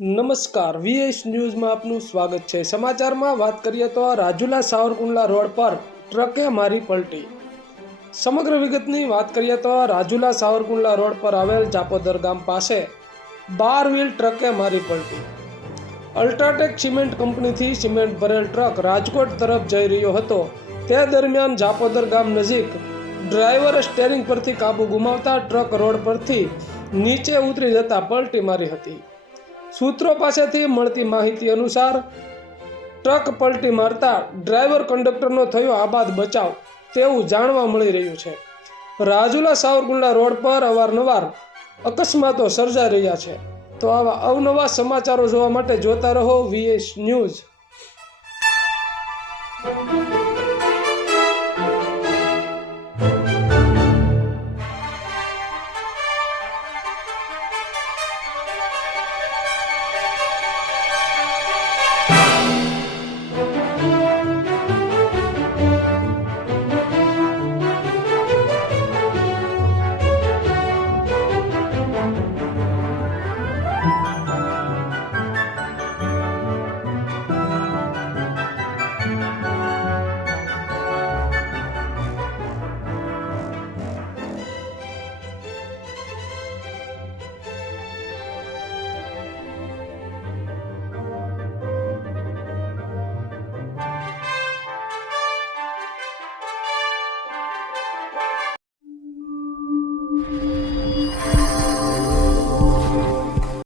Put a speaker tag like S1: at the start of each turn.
S1: નમસ્કાર. વીએસ ન્યૂઝમાં આપનું સ્વાગત છે. સમાચારમાં વાત કરીએ તો રાજુલા સાવરકુંડલા રોડ પર ટ્રકે મારી પલટી. સમગ્ર વિગતની વાત કરીએ તો રાજુલા સાવરકુંડલા રોડ પર આવેલ જાપોદર ગામ પાસે બાર વ્હીલ ટ્રકે મારી પલટી. અલ્ટ્રાટેક સિમેન્ટ કંપનીથી સિમેન્ટ ભરેલ ટ્રક રાજકોટ તરફ જઈ રહ્યો હતો. તે દરમિયાન જાપોદર ગામ નજીક ડ્રાઈવરે સ્ટેરિંગ પરથી કાબુ ગુમાવતા ટ્રક રોડ પરથી નીચે ઉતરી જતા પલટી મારી હતી. સૂત્રો પાસેથી મળતી માહિતી અનુસાર, ટ્રક પલટી મારતા ડ્રાઈવર કંડક્ટરનો થયો આબાદ બચાવ, તેવું જાણવા મળી રહ્યું છે. રાજુલા સાવરકુંડલા રોડ પર અવારનવાર અકસ્માતો સર્જાઈ રહ્યા છે. તો આવા અવનવા સમાચારો જોવા માટે જોતા રહો વીએસ ન્યૂઝ